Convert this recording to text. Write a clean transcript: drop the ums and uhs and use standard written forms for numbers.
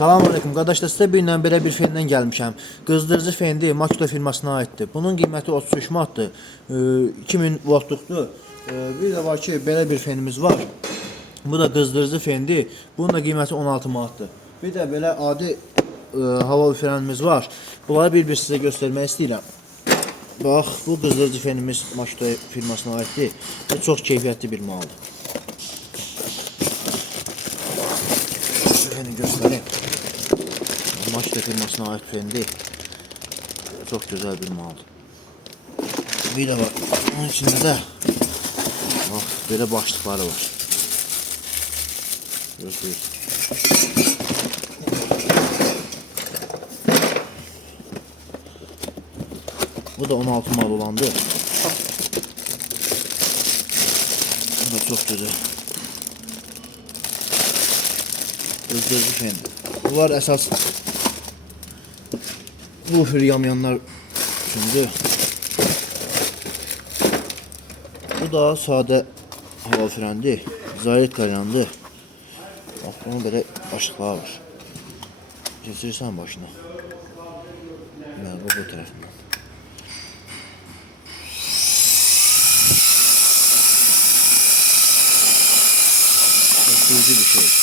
Salam aleyküm qardaşlar, sizə belə bir fenden gəlmişəm. Qızdırıcı fendi Makito firmasına aiddir. Bunun qiyməti 33 manatdır. 2000 voltluqdur. Bir də var ki, belə bir fenimiz var. Bu da qızdırıcı fendi. Bunun da qiyməti 16 manatdır. Bir də belə adi hava üfürənimiz var. Bunları bir sizə göstərmək istəyirəm. Bax, bu qızdırıcı fenimiz Makito firmasına aiddir. Bu çox keyfiyyətli bir maldır. Feni göstəreyim. Makito firmasına ait fendi. Çok güzel bir maldır. Bir de var. Onun içinde de bak böyle başlıkları var. Göstereyim. Bu da 16 mal olandı. Bu da çok güzel. Özdürücü fendi. Bunlar esas bu üfür yamayanlar üçündür. Bu da sade hava üfürəndir. Zayet qaryandır. Bak bunun böyle başlıqları var. Keçirirsən başına. Yani bu tarafından. Çok bir şey.